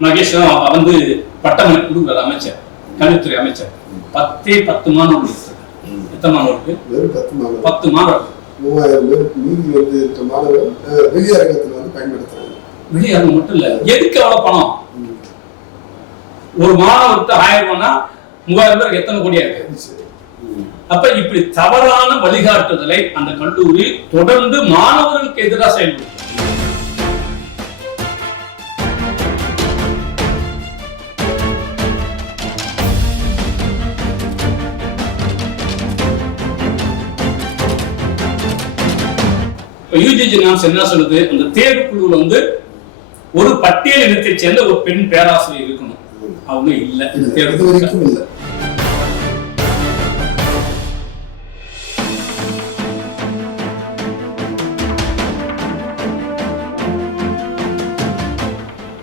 மகேஷ் தான் வந்து பட்டம் கொடுக்குறாரு அமைச்சர் கல்வித்துறை அமைச்சர். பத்தே பத்து மாணவர்கள். எத்தனை மாணவர்களுக்கு பத்து மாணவர்கள். மாணவர்கள். மூவாயிரம் பேருக்கு மீதி வந்து இருக்க மாணவர்கள் அஹ், வெளியரங்கத்தில் வந்து பயன்படுத்துறாங்க. மட்டும் இல்ல எதுக்கு அவ்வளவு பணம்? ஒரு மாணவர்கிட்ட ஆயிரம் ரூபாய்னா மூவாயிரம் பேருக்கு எத்தனை கோடியா இருக்கு. அப்ப இப்படி தவறான வழிகாட்டுதலை அந்த கல்லூரி தொடர்ந்து மாணவர்களுக்கு எதிராக செயல்படுத்தும் இப்ப யூஜிஜி நாம்ஸ் என்ன சொல்லுது? அந்த தேர்வு குழுவில் வந்து ஒரு பட்டியல் இனத்தைச் சேர்ந்த ஒரு பெண் பேராசிரியர் இருக்கணும். அவங்க இல்ல. தேர்வு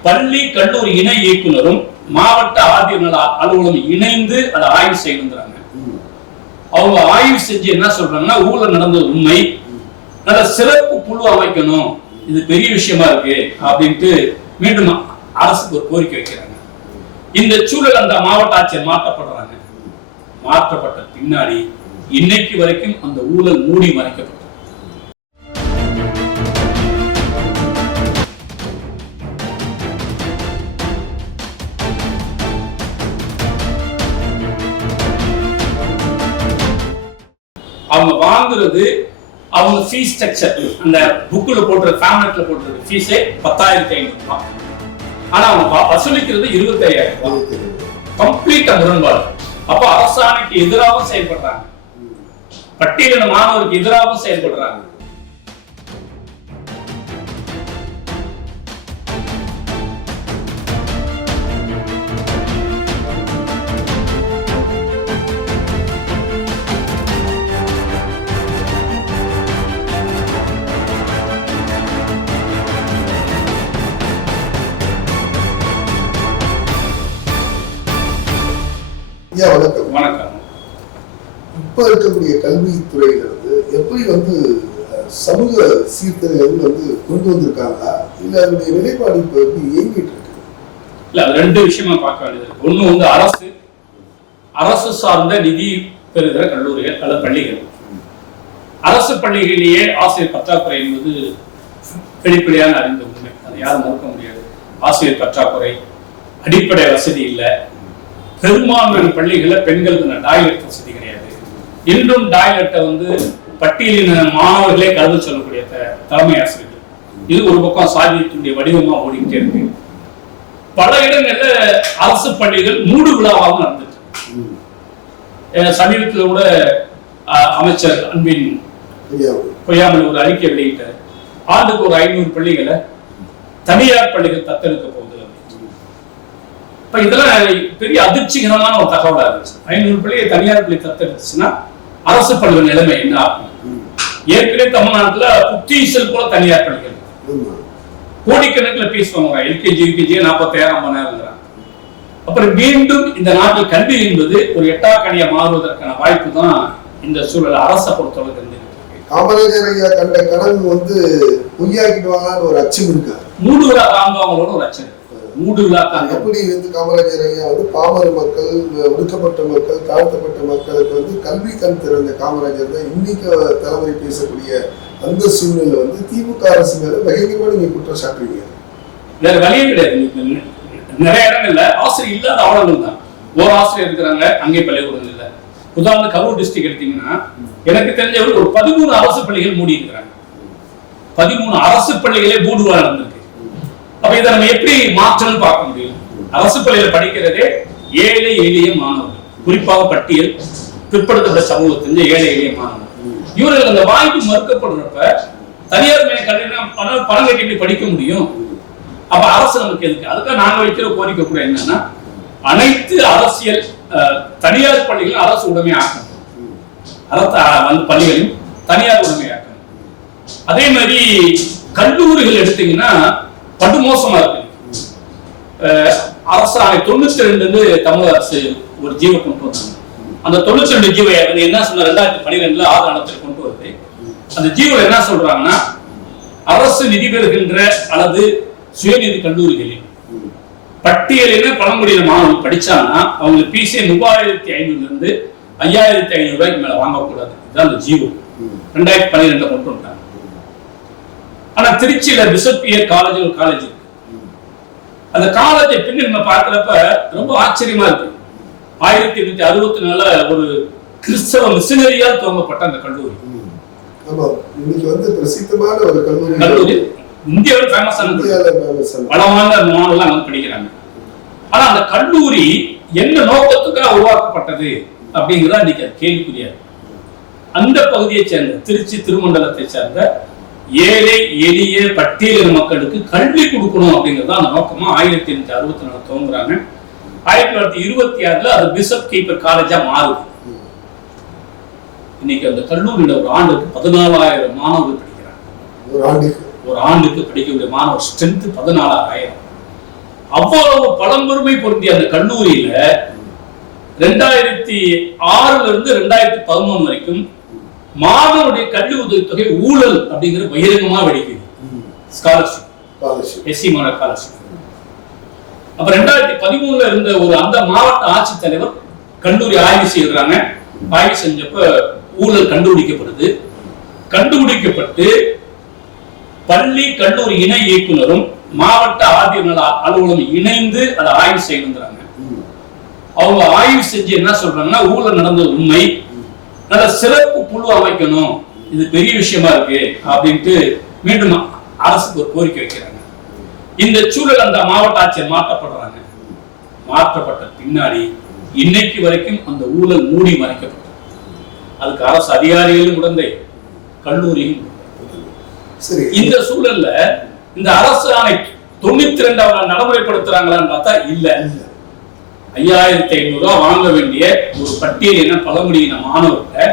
பள்ளி கல்லூரி இணை இயக்குனரும் மாவட்ட ஆசிரியர் நல அலுவலகம் இணைந்து அதை ஆய்வு செய்யணுங்கிறாங்க. அவங்க ஆய்வு செஞ்சு என்ன சொல்றாங்கன்னா ஊர்ல நடந்தது உண்மை நல்ல சிறப்பு குழு அமைக்கணும். இது பெரிய விஷயமா இருக்கு அப்படின்ட்டு மீண்டும் அரசுக்கு ஒரு கோரிக்கை வைக்கிறாங்க. இந்த சூழல் அந்த மாவட்ட ஆட்சியர் மாற்றப்படுறாங்க. மாற்றப்பட்ட பின்னாடி இன்னைக்கு வரைக்கும் அந்த ஊழல் மூடி மறைக்கப்பட்டது. அவங்க வாங்குறது அவங்க ஃபீஸ் ஸ்ட்ரக்சர் அந்த புக்கில் போடுற ஃபேம்லெட்ல போட்டுற ஃபீஸே பத்தாயிரத்தி ஐநூறு ரூபாய் ஆனா அவங்க வசூலிக்கிறது இருபத்தையாயிரம் ரூபாய் அது கம்ப்ளீட்டா முரண்பாடு. அப்ப அரசாணைக்கு எதிராகவும் செயல்படுறாங்க. பட்டியலின மாணவருக்கு எதிராகவும் செயல்படுறாங்க. ஐயா வணக்கம். வணக்கம். இப்ப இருக்கக்கூடிய கல்வித்துறையில வந்து எப்படி வந்து சமூக சீர்திருத்தங்கள் வந்து கொண்டு வந்திருக்காங்களா இல்ல அதனுடைய நிலைப்பாடு இப்ப எப்படி இயங்கிட்டு இருக்கு? இல்ல ரெண்டு விஷயமா பார்க்க வேண்டியது ஒண்ணு வந்து அரசு. அரசு சார்ந்த நிதி பெறுகிற கல்லூரிகள் அல்லது பள்ளிகள். அரசு பள்ளிகளிலேயே ஆசிரியர் பற்றாக்குறை என்பது வெளிப்படையான அறிந்த உண்மை. அதை யாரும் மறுக்க முடியாது. ஆசிரியர் பற்றாக்குறை அடிப்படை வசதி இல்லை. பெரும்பான்மையான பள்ளிகளில் பெண்களுக்கு டாய்லெட் வசதி கிடையாது. இன்றும் டாய்லெட்டை வந்து பட்டியலின மாணவர்களே கலந்து சொல்லக்கூடிய த- தலைமை ஆசிரியர்கள். இது ஒரு பக்கம் சாதியத்தினுடைய வடிவமா ஓடிக்கிட்டே இருக்கு. பல இடங்கள்ல அரசு பள்ளிகள் மூடு விழாவாகவும் நடந்துச்சு சமீபத்தில் கூட அஹ், அமைச்சர் அன்பின் பொய்யாமல் ஒரு அறிக்கை வெளியிட்டார். ஆண்டுக்கு ஒரு ஐநூறு பள்ளிகளை தனியார் பள்ளிகள் தத்தெடுக்க இப்ப இதெல்லாம் பெரிய அதிர்ச்சிகரமான ஒரு தகவலா இருந்துச்சு ஐநூறு பள்ளியை தனியார் பள்ளி தத்தெடுத்துச்சுன்னா அரசு பள்ளிகள் நிலைமை என்ன ஆகும். ஏற்கனவே தமிழ்நாட்டுல புத்தீசல் போல தனியார் பள்ளிகள். கோடிக்கணக்கில் வாங்குறாங்க எல்கேஜி யூகேஜி நாற்பத்தாயிரம் ஐம்பதாயிரம் அப்புறம் மீண்டும் இந்த நாட்டில் கல்வி என்பது ஒரு எட்டாக்கணியா மாறுவதற்கான வாய்ப்பு தான் இந்த சூழல் அரசை பொறுத்தளவுக்கு இருந்துகிட்டு இருக்கு காமராஜர் ஐயா கண்ட கனவு வந்து பொய்யாக்கிடுவாங்கன்னு ஒரு அச்சம் இருக்கா மூடு விழா காண்பவங்களோட ஒரு அச்சம் இருக்கு. காண்பவங்க எப்படி வந்து காமராஜர் ஐயா வந்து பாமர மக்கள் ஒடுக்கப்பட்ட மக்கள் தாழ்த்தப்பட்ட மக்களுக்கு வந்து கல்வி கண் திறந்த காமராஜர் தான் இன்னைக்கு தலைமுறை பேசக்கூடிய அந்த சூழ்நிலை வந்து திமுக அரசு மேல பயங்கரமா நீங்க குற்றம் சாட்டுறீங்க வேற வழியே கிடையாது. நிறைய இடங்கள்ல ஆசிரியர் இல்லாத ஆவணங்கள் தான். ஒரு ஆசிரியர் இருக்கிறாங்க அங்கே பள்ளிக்கூடங்கள் இல்ல. உதாரணம் கரூர் டிஸ்ட்ரிக்ட் எடுத்தீங்கன்னா எனக்கு தெரிஞ்சவர் ஒரு பதிமூணு அரசு பள்ளிகள் மூடி இருக்கிறாங்க பதிமூணு அரசு பள்ளிகளே மூடுவா நடந்திருக்கு அப்ப இதை நம்ம எப்படி மாற்றம்னு பார்க்க முடியும்? அரசு பள்ளியில படிக்கிறதே ஏழை எளிய மாணவர்கள் குறிப்பாக பட்டியல் பிற்படுத்தப்பட்ட சமூகத்தின் ஏழை எளிய மாணவர்கள். இவர்கள் அந்த வாய்ப்பு மறுக்கப்படுறப்ப தனியார் மேல கல்வினா பணம் பணம் கட்டி படிக்க முடியும். அப்ப அரசு நமக்கு எதுக்கு? அதுக்காக நாங்க வைக்கிற கோரிக்கை கூட என்னன்னா அனைத்து அரசியல் அஹ், தனியார் பள்ளிகளும் அரசு உடைமை ஆக்கணும். அரசு வந்து பள்ளிகளையும் தனியார் உடைமை ஆக்கணும். அதே மாதிரி கல்லூரிகள் எடுத்தீங்கன்னா படு மோசமா இருக்கு. அரசு அரசாணை தொண்ணூத்தி ரெண்டு தமிழக அரசு ஒரு ஜீவ கொண்டு வந்தாங்க. அந்த தொண்ணூத்தி ரெண்டு ஜீவை வந்து என்ன சொன்ன ரெண்டாயிரத்தி பன்னிரெண்டுல ஆதாரத்தில் கொண்டு வருது. அந்த ஜீவோல என்ன சொல்றாங்கன்னா அரசு நிதி பெறுகின்ற அல்லது சுயநிதி கல்லூரிகளில் பட்டியலின பழங்குடியின மாணவர்கள் படிச்சாங்கன்னா அவங்களுக்கு பிசிஏ மூவாயிரத்தி ஐநூறுல இருந்து ஐயாயிரத்தி ஐநூறு ரூபாய்க்கு மேல வாங்கக்கூடாது. இதுதான் அந்த ஜீவோ ரெண்டாயிரத்தி பன்னிரெண்டுல கொண்டு வந்தாங்க ஆனா திருச்சியில பிசப்பியர் காலேஜ் ஒரு காலேஜ் இருக்கு. அந்த காலேஜை பின்னி நம்ம பார்க்கிறப்ப ரொம்ப ஆச்சரியமா இருக்கு. ஆயிரத்தி எண்ணூத்தி அறுபத்தி நாலுல ஒரு கிறிஸ்தவ மிஷினரியால் துவங்கப்பட்ட அந்த கல்லூரி. இன்னைக்கு வந்து பிரசித்தமான ஒரு இந்தியாவில். பலமான மாணவர்கள் படிக்கிறாங்க. ஆனா அந்த கல்லூரி என்ன நோக்கத்துக்காக உருவாக்கப்பட்டது அப்படிங்கிறதா இன்னைக்கு அது. அந்த பகுதியை சேர்ந்த திருச்சி திருமண்டலத்தை சேர்ந்த ஏழை எளிய பட்டியலின மக்களுக்கு கல்வி கொடுக்கணும் அப்படிங்கிறது அந்த நோக்கமா ஆயிரத்தி எண்ணூத்தி அறுபத்தி நாலு துவங்குறாங்க. ஆயிரத்தி தொள்ளாயிரத்தி இருபத்தி ஆறுல அது பிஷப் கீப்பர் காலேஜா மாறுது. இன்னைக்கு அந்த கல்லூரியில ஒரு ஆண்டுக்கு பதினாலாயிரம் மாணவர்கள் படிக்கிறாங்க. ஒரு ஆண்டுக்கு. ஒரு ஆண்டுக்கு படிக்கக்கூடிய மாணவர் ஸ்ட்ரென்த் பதினாலாயிரம். அவ்வளவு பழம்பெருமை பொருந்திய அந்த கல்லூரியில ரெண்டாயிரத்தி ஆறுல இருந்து ரெண்டாயிரத்தி பதிமூணு வரைக்கும் மாணவருடைய கல்வி உதவித்தொகை ஊழல் அப்படிங்கிற பகிரங்கமா வெடிக்குது ஸ்காலர்ஷிப் எஸ்சி மாணவர் ஸ்காலர்ஷிப் அப்ப ரெண்டாயிரத்தி பதிமூணுல இருந்த ஒரு அந்த மாவட்ட ஆட்சித்தலைவர் கல்லூரி ஆய்வு செய்யறாங்க. ஆய்வு செஞ்சப்ப ஊழல் கண்டுபிடிக்கப்படுது. கண்டுபிடிக்கப்பட்டு பள்ளி கல்லூரி இணை இயக்குனரும் மாவட்ட ஆதிய நல அலுவலகம் இணைந்து அதை ஆய்வு செய்யணுங்கிறாங்க. அவங்க ஆய்வு செஞ்சு என்ன சொல்றாங்கன்னா ஊழல் நடந்தது உண்மை. நல்ல சிறப்பு குழு அமைக்கணும். இது பெரிய விஷயமா இருக்கு அப்படின்ட்டு மீண்டும் அரசுக்கு ஒரு கோரிக்கை வைக்கிறாங்க. இந்த சூழல் அந்த மாவட்ட ஆட்சியர் மாற்றப்படுறாங்க. மாற்றப்பட்ட பின்னாடி இன்னைக்கு வரைக்கும் அந்த ஊழல் மூடி மறைக்கப்பட்டது. அதுக்கு அரசு அதிகாரிகளும் உடந்தை கல்லூரியும் இந்த சூழல்ல இந்த அரசு ஆணை தொண்ணூத்தி ரெண்டாவது நடைமுறைப்படுத்துறாங்களான்னு பார்த்தா இல்ல. ஐயாயிரத்தி ஐநூறு ரூபா வாங்க வேண்டிய ஒரு பட்டியலின பழங்குடியின மாணவர்கிட்ட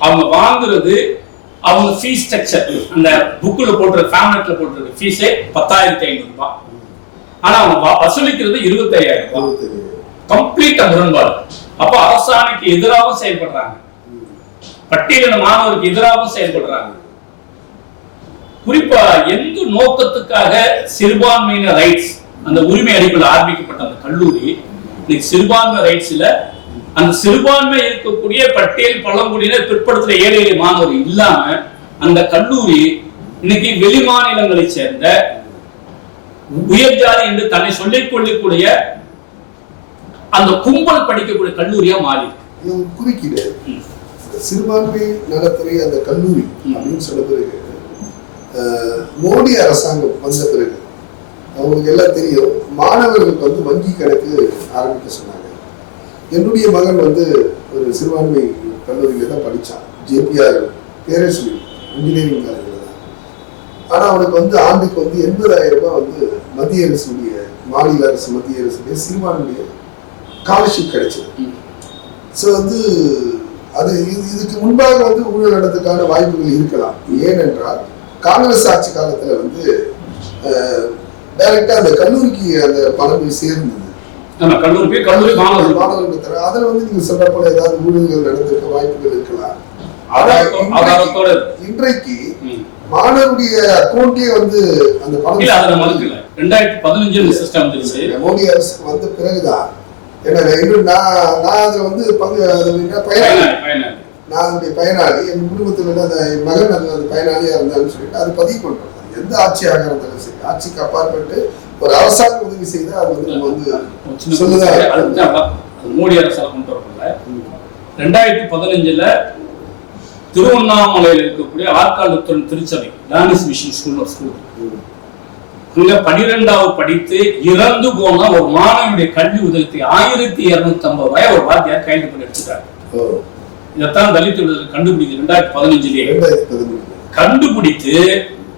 அவங்க வாங்குறது அவங்க ஃபீஸ் ஸ்ட்ரக்சர் அந்த புக்கில் போட்டுற ஃபேம்லெட்ல போட்டுற ஃபீஸே பத்தாயிரத்தி ஐநூறு ரூபாய் ஆனா அவங்க வசூலிக்கிறது இருபத்தையாயிரம் ரூபாய் கம்ப்ளீட் கம்ப்ளீட்டா முரண்பாடு. அப்ப அரசாணைக்கு எதிராகவும் செயல்படுறாங்க. பட்டியலின மாணவருக்கு எதிராகவும் செயல்படுறாங்க. குறிப்பா எந்த நோக்கத்துக்காக சிறுபான்மையின ரைட்ஸ் அந்த உரிமை அடிப்படையில் ஆரம்பிக்கப்பட்ட அந்த கல்லூரி இன்னைக்கு சிறுபான்மை ரைட்ஸ்ல அந்த சிறுபான்மை இருக்கக்கூடிய பட்டியல் பழங்குடியினர் பிற்படுத்துற ஏழை எளிய மாணவர் இல்லாம அந்த கல்லூரி இன்னைக்கு வெளி மாநிலங்களை சேர்ந்த உயர் ஜாதி என்று தன்னை சொல்லிக் கொள்ளக்கூடிய அந்த கும்பல் படிக்கக்கூடிய கல்லூரியா மாறி இருக்கு. குறுக்கீடு. சிறுபான்மை நலத்துறை அந்த கல்லூரி அப்படின்னு சொல்ல பிறகு மோடி அரசாங்கம் வந்த பிறகு அவங்களுக்கு எல்லாம் தெரியும். மாணவர்களுக்கு வந்து வங்கி கணக்கு ஆரம்பிக்க சொன்னாங்க. என்னுடைய மகன் வந்து ஒரு சிறுபான்மை கல்லூரியில தான் படிச்சான். ஜேபிஆர் பேரஸ்வி இன்ஜினியரிங் காலேஜில் தான். ஆனா அவனுக்கு வந்து ஆண்டுக்கு வந்து எண்பதாயிரம் ரூபாய் வந்து மத்திய அரசுடைய மாநில அரசு மத்திய அரசுடைய சிறுபான்மைய ஸ்காலர்ஷிப் கிடைச்சது. ஸோ வந்து அது இது இதுக்கு முன்பாக வந்து ஊழல் நடத்துக்கான வாய்ப்புகள் இருக்கலாம். ஏனென்றால் காங்கிரஸ் ஆட்சி காலத்துல வந்து டைரக்டா அந்த கல்லூரிக்கு அந்த பணம் போய் சேர்ந்தது கல்லூரி கல்லூரி மாணவர்கள் அதுல வந்து நீங்க சொல்ற போல ஏதாவது ஊழல்கள் நடந்திருக்க வாய்ப்புகள் இருக்கலாம். இன்றைக்கு-. மாணவருடைய அக்கௌண்ட்லயே வந்து அந்த இல்ல அதை நம்ம பணம் மறுக்கல. ரெண்டாயிரத்தி பதினஞ்சு சிஸ்டம் வந்துருச்சு. மோடி அரசுக்கு வந்த பிறகுதான். ஏன்னா இன்னும் நான் நான் அதுல வந்து பங்கு பயனாளி? நான் அதனுடைய பயனாளி. என் குடும்பத்தில் என் மகன் அது பயனாளியா இருந்தாலும் சொல்லிட்டு அது பதிவு பண்றோம். எந்த ஆட்சியாக இருந்தாலும் சரி ஆட்சிக்கு அப்பாற்பட்டு ஒரு அரசாங்கம் உதவி செய்தா அது வந்து நம்ம வந்து ஒரு சின்ன சொல்லுதா? அது வந்து அதான். அது மோடி அரசால கொண்டு ரெண்டாயிரத்தி பதினஞ்சுல திருவண்ணாமலையில் இருக்கக்கூடிய ஆற்காடு திருச்சபை டானிஸ் மிஷன் ஸ்கூல் ஸ்கூல் அங்க பனிரெண்டாவது படித்து இறந்து போன ஒரு மாணவனுடைய கல்வி உதவித்தை ஆயிரத்தி இருநூத்தி ஐம்பது ரூபாய் ஒரு வாத்தியார் கைது பண்ணி எடுத்துட்டாரு. ஓ, இதைத்தான் தலித் விடுதலை கண்டுபிடிக்குது ரெண்டாயிரத்தி பதினஞ்சுலயே கண்டுபிடித்து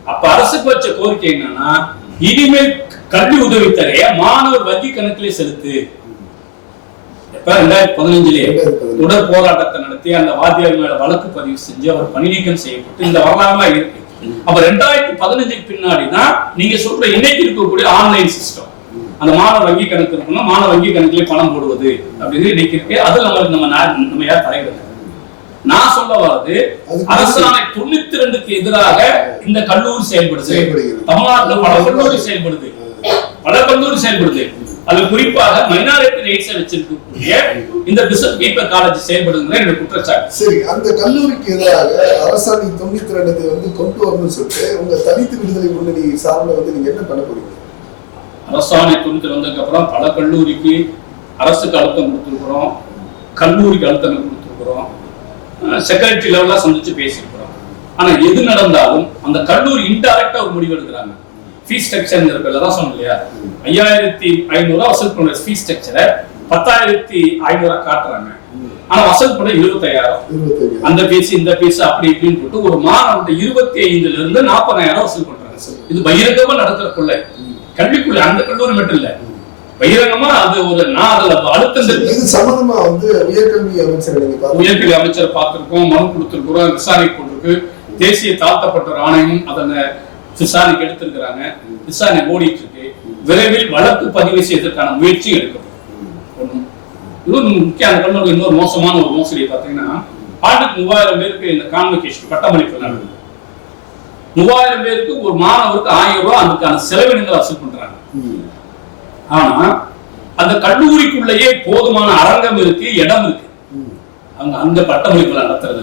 அப்ப அரசுக்கு வச்ச கோரிக்கை என்னன்னா இனிமேல் கல்வி உதவித்தொகைய மாணவர் வங்கி கணக்கிலே செலுத்து. எப்ப? ரெண்டாயிரத்தி பதினஞ்சுலயே தொடர் போராட்டத்தை நடத்தி அந்த வாத்தியார் மேல வழக்கு பதிவு செஞ்சு அவர் பணி நீக்கம் செய்யப்பட்டு இந்த வரலாறுலாம் இருக்கு. அப்ப ரெண்டாயிரத்தி பதினஞ்சுக்கு பின்னாடி தான் நீங்க சொல்ற இன்னைக்கு இருக்கக்கூடிய ஆன்லைன் சிஸ்டம். அந்த மாணவர் வங்கி கணக்கு இருக்கணும் மாணவர் வங்கி கணக்குலயே பணம் போடுவது அப்படின்னு இன்னைக்கு இருக்கு. அது நம்ம நம்ம யார் தலையிடல? நான் சொல்ல வர்றது அரசாணை தொண்ணூத்தி ரெண்டுக்கு எதிராக இந்த கல்லூரி செயல்படுது. தமிழ்நாட்டுல பல கல்லூரி செயல்படுது. பல கல்லூரி செயல்படுது. அது குறிப்பாக மைனாரிட்டி ரைட்ஸை வச்சிருக்கக்கூடிய இந்த பிசப் கீப்பர் காலேஜ் செயல்படுங்கிற என்னோட குற்றச்சாட்டு. சரி அந்த கல்லூரிக்கு எதிராக அரசாணை தொண்ணூத்தி ரெண்டத்தை வந்து கொண்டு வரணும்னு சொல்லிட்டு உங்க தலித்து விடுதலை முன்னணி சார்பில் வந்து நீங்க என்ன பண்ண போறீங்க? அரசாணை துணித்து வந்ததுக்கு அப்புறம் பல கல்லூரிக்கு அரசுக்கு அழுத்தம் கொடுத்துருக்குறோம். கல்லூரிக்கு அழுத்தம் கொடுத்துருக்குறோம். செக்ரட்டரி லெவலா சந்திச்சு பேசியிருக்கிறோம். ஆனா எது நடந்தாலும் அந்த கல்லூரி இன்டைரக்டா ஒரு முடிவு எடுக்கிறாங்க. ஃபீஸ் ஸ்ட்ரக்சர்ங்கிற பேர்ல தான் சொன்னேன் இல்லையா? ஐயாயிரத்தி ஐநூறு வசூல் பண்ற ஃபீஸ் ஸ்ட்ரக்சரை பத்தாயிரத்தி ஐநூறா காட்டுறாங்க. ஆனா வசூல் பண்ண இருபத்தையாயிரம். இருபத்தஞ்சு அந்த பீஸ் இந்த பீஸ் அப்படி இப்படின்னு போட்டு ஒரு மாணவன் இருபத்தி ஐந்துல இருந்து நாற்பதாயிரம் வசூல் பண்றாங்க. இது பகிரங்கமா நடக்கிற கொள்ளை. கல்விக்குள்ள அந்த கல்லூரி மட்டும் இல்ல. பகிரங்கமா அது ஒரு நான் அதுல அழுத்தம் இது சம்பந்தமா வந்து உயர்கல்வி அமைச்சர் உயர்கல்வி அமைச்சர் பார்த்திருக்கோம் மனு கொடுத்திருக்கிறோம் விசாரணை போட்டிருக்கு. தேசிய தாழ்த்தப்பட்டோர் ஆணையம் அதனை விசாரணைக்கு எடுத்திருக்கிறாங்க. விசாரணை ஓடிட்டு இருக்கு விரைவில் வழக்கு பதிவு செய்வதற்கான முயற்சி எடுக்கப்படும். இன்னொரு முக்கிய அந்த கல்லூரி இன்னொரு மோசமான ஒரு மோசடி பார்த்தீங்கன்னா ஆண்டுக்கு மூவாயிரம் பேருக்கு இந்த கான்வெகேஷன் பட்டமளிப்பு நடக்குது. மூவாயிரம் பேருக்கு ஒரு மாணவருக்கு ஆயிரம் ரூபாய் அதுக்கான செலவினங்களை வசூல் பண்றாங்க. ஆனா அந்த கல்லூரிக்குள்ளேயே போதுமான அரங்கம் இருக்கு இடம் இருக்கு. அவங்க அந்த பட்டமளிப்பு நடத்துறது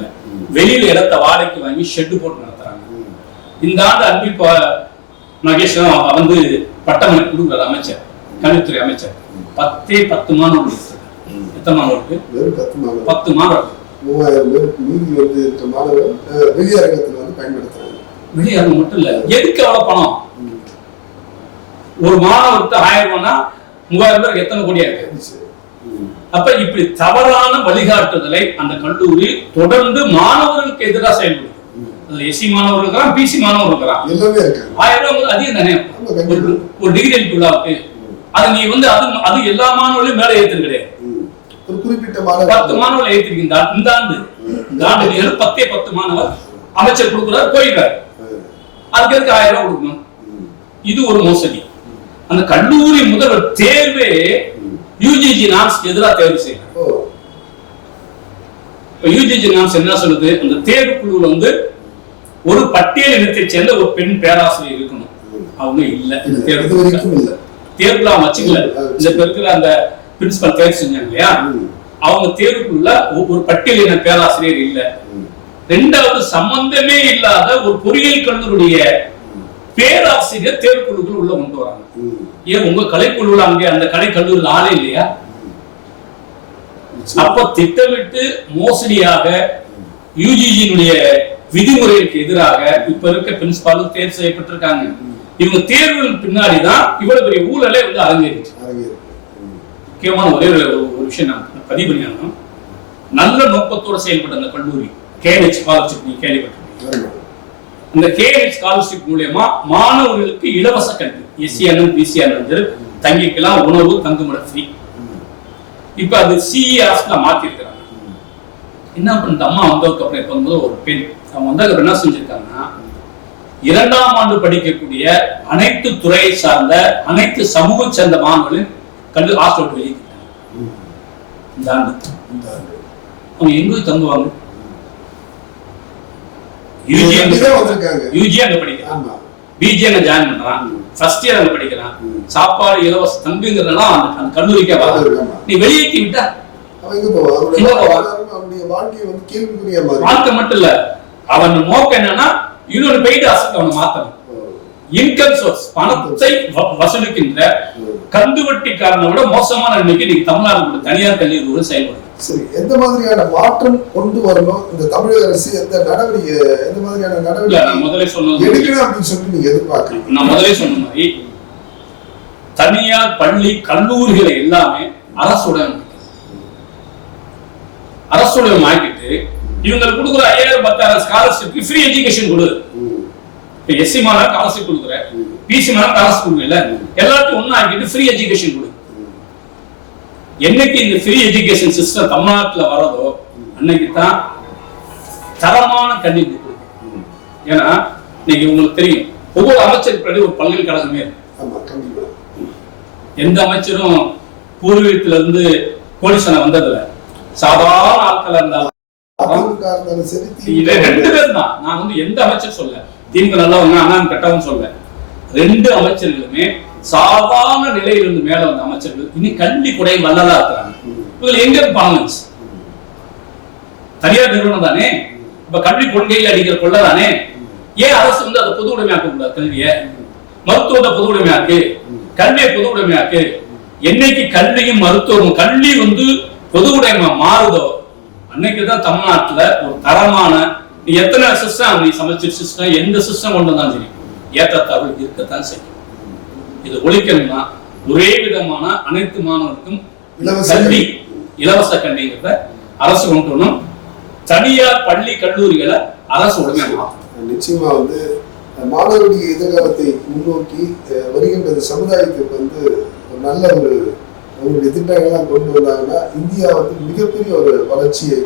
வெளியில இடத்த வாடகைக்கு வாங்கி ஷெட்டு போட்டு நடத்துறாங்க. இந்த ஆண்டு அன்பில் ப- மகேஷ் வந்து பட்டமளிப்பு கொடுக்குற அமைச்சர் கல்வித்துறை அமைச்சர். பத்தே பத்து மாணவர்கள். எத்தனை மாணவருக்கு வெறும் பத்து மாணவர் பத்து மாணவர்கள் மூவாயிரம் பேருக்கு மீதி வந்து இருக்க மாணவர் அஹ், வெளியரங்கத்துல வந்து பயன்படுத்துறாங்க. வெளியாக மட்டும் இல்ல எதுக்கு அவ்வளவு பணம். ஒரு மாணவருக்கு ஆயிரம் ரூபாய்னா மூவாயிரம் பேருக்கு எத்தனை கோடியா இருக்கு. அப்ப இப்படி தவறான வழிகாட்டுதலை அந்த கல்லூரி தொடர்ந்து மாணவர்களுக்கு எதிராக செயல்படுது. ம். அதுல எஸ்சி மாணவர் இருக்கிறான் பிசி மாணவர் இருக்கிறான் ஆயிரம் ரூபாய் அதிகம் தானே. ஒரு டிகிரி விழாவுக்கு அது நீ வந்து அது அது எல்லா மாணவர்களையும் மேலே ஏத்துறது கிடையாது. ஒரு குறிப்பிட்ட பத்து மாணவர் மாணவர்கள் ஏத்திருக்கீங்க. இந்த ஆண்டு- இந்த ஆண்டு. நீங்கள் பத்தே பத்து மாணவர் அமைச்சர் கொடுக்குறாரு போயிடுறாரு. அதுக்கு எதுக்கு ஆயிரம் ரூபாய் கொடுக்கணும். இது ஒரு மோசடி. அந்த கல்லூரி முதல்வர் தேர்வே. யூஜிஜி நாம்ஸ்க்கு எதிராக தேர்வு இப்ப யூஜிஜி நாம்ஸ் என்ன சொல்லுது அந்த தேர்வு குழுவில் வந்து ஒரு பட்டியல் இனத்தைச் சேர்ந்த ஒரு பெண் பேராசிரியர் இருக்கணும். அவங்க இல்ல இந்த தேர்வு தேர்வுல அவங்க வச்சுக்கல இந்த இப்ப இருக்கிற அந்த பிரின்சிபல் தேர்வு செஞ்சாங்க இல்லையா. அவங்க தேர்வுக்குள்ள ஒரு பட்டியல் இன பேராசிரியர் இல்ல. ரெண்டாவது சம்பந்தமே இல்லாத ஒரு பொறியியல் கல்லூரிய பேராசிரியர் தேர்வுக்குழுக்குள்ள உள்ள கொண்டு வராங்க. ஏன் உங்க கலைக்குழுல அங்கே அந்த கலை கல்லூரியில் ஆளே இல்லையா. அப்ப திட்டமிட்டு மோசடியாக யூஜிஜியினுடைய விதிமுறைகளுக்கு எதிராக இப்ப இருக்க பிரின்சிபாலும் தேர்வு செய்யப்பட்டிருக்காங்க இவங்க தேர்வுகளுக்கு பின்னாடி தான் இவ்வளவு பெரிய ஊழலே வந்து அரங்கேறிச்சு. முக்கியமான ஒரே ஒரு விஷயம் நான் பதிவு பண்ணியாகணும் நல்ல நோக்கத்தோட செயல்பட்ட அந்த கல்லூரி ஸ்காலர்ஷிப் நீ கேள்விப்பட்டிருக்கீங்க ஆமா. அந்த கேஎச் ஸ்காலர்ஷிப் மூலியமா மாணவர்களுக்கு இலவச கல்வி எஸ்சிஆர்என் பிசிஆர்என் தங்கிக்கலாம் உணவு தங்குமிடம் ஃப்ரீ. இப்ப அது சிஇஆர்ஸ்ல மாத்திருக்கிறாங்க ம். என்ன பண்ண அம்மா வந்ததுக்கு அப்புறம் இப்ப வந்து ஒரு பெண் அவங்க வந்ததுக்கு அப்புறம் என்ன செஞ்சிருக்காங்கன்னா இரண்டாம் ஆண்டு படிக்கக்கூடிய அனைத்து துறையை சார்ந்த அனைத்து சமூக சேர்ந்த மாணவர்களின் கல்வி ஹாஸ்டல் வெளியிட்டாங்க. இந்த ஆண்டு இந்த. அவங்க எங்க போய் தங்குவாங்க யூஜி யூஜி அங்க படிக்கிறான். பிஜி அங்க ஜாயின் பண்றான். ஃபர்ஸ்ட் இயர் அங்க படிக்கிறான். சாப்பாடு இலவச தங்குங்கிறதெல்லாம் அந்த கல்லூரிக்கே ஆமா. நீ வெளியேற்றி விட்டா? வாழ்க்கை மட்டும் இல்ல அவன் நோக்கம் என்னன்னா இன்னொரு பெய்டு அசட் அவனை மாத்தணும். இன்கம் சோர்ஸ் பணத்தை வசூலிக்கின்ற கந்து வட்டிக்காரனை விட மோசமான இன்னைக்கு தமிழ்நாடு தனியார் கல்லூரி செயல்படுது. சரி எந்த மாதிரியான மாற்றம் கொண்டு வரணும்? இந்த தமிழக அரசு எந்த நடவடிக்கை எந்த மாதிரியான நடவடிக்கை முதலே சொன்னது எடுக்கணும் அப்படின்னு சொல்லிட்டு நீங்க எதிர்பார்க்கறீங்க. நான் முதலே சொன்ன மாதிரி தனியார் பள்ளி கல்லூரிகளை எல்லாமே அரசுடன் அரசுடன் ஆக்கிட்டு இவங்களுக்கு கொடுக்குற ஐயாயிரம் பத்தாயிரம் ஸ்காலர்ஷிப்க்கு ஃப்ரீ எஜுகேஷன் கொடு. இப்ப எஸ்சி மாணவர் ஸ்காலர்ஷிப் கொடுக்குற. பிசி மாணவர் ஸ்காலர்ஷிப் கொடுக்கல எல்லாத்தையும் ஒண்ணு ஆக்கிட்டு ஃப்ரீ எஜுகேஷன் கொடு. என்னைக்கு இந்த ஃப்ரீ எஜுகேஷன் சிஸ்டம் தமிழ்நாட்டுல வரதோ அன்னைக்கு தான் தரமான கல்வி கொடுக்கும். ஏன்னா இன்னைக்கு உங்களுக்கு தெரியும் ஒவ்வொரு அமைச்சருக்கு பின்னாடி ஒரு பல்கலைக்கழகமே இருக்கு எந்த அமைச்சரும் பூர்வீகத்துல இருந்து கோடீஸ்வரன் வந்ததில்ல சாதாரண ஆட்களா இருந்தாலும் இது ரெண்டு திமுக பேர் தான் நான் வந்து எந்த அமைச்சர் சொல்ல திமுக நல்லவங்க அண்ணா கெட்டவங்க சொல்ல. ரெண்டு அமைச்சர்களுமே சாதாரண நிலையிலிருந்து மேல வந்த அமைச்சர்கள். இனி கல்வி குறை வல்லதா இருக்கிறாங்க. இவங்க எங்க இருந்து பணம் தனியார் நிறுவனம் தானே? இப்ப கல்வி கொள்கையில் அடிக்கிற கொள்ள தானே? ஏன் அரசு வந்து அதை பொது உடைமையாக்க கூடாது கல்வியை. மருத்துவத்தை பொது உடைமையாக்கு. கல்வியை பொது உடைமையாக்கு. என்னைக்கு கல்வியும் மருத்துவமும் கல்வி வந்து பொது உடைமை மாறுதோ அன்னைக்கு தான் தமிழ்நாட்டுல ஒரு தரமான நீ எத்தனை சிஸ்டம் நீ சமைச்ச சிஸ்டம் எந்த சிஸ்டம் கொண்டு வந்தாலும் சரி ஏற்றத்தாழ்வு இருக்கத்தான் செய்யும். இது ஒழிக்கணும்னா ஒரே விதமான அனைத்து மாணவருக்கும் இலவச கல்வி. இலவச கல்விங்கிறத அரசு கொண்டு வரணும். தனியார் பள்ளி கல்லூரிகளை அரசு உடனே நிச்சயமா வந்து மாணவருடைய எதிர்காலத்தை முன்னோக்கி அஹ், வருகின்ற இந்த சமுதாயத்துக்கு வந்து ஒரு நல்ல ஒரு அவங்களுடைய திட்டங்கள்லாம் கொண்டு வந்தாங்கன்னா இந்தியா வந்து மிகப்பெரிய ஒரு வளர்ச்சியை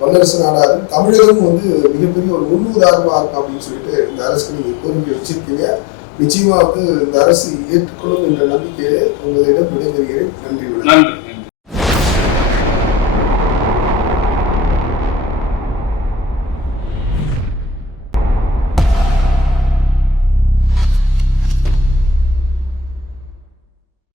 வல்லரசு நாடாகும் தமிழகம் வந்து மிகப்பெரிய ஒரு முன்னுதாரணமா இருக்கும் அப்படின்னு சொல்லிட்டு இந்த அரசுக்கு நீங்க கோரிக்கை வச்சிருக்கீங்க. நிச்சயமா வந்து இந்த அரசு ஏற்றுக்கொள்ளும் என்ற நம்பிக்கையை உங்களிடம் விடைபெறுகிறேன். நன்றி நன்றி.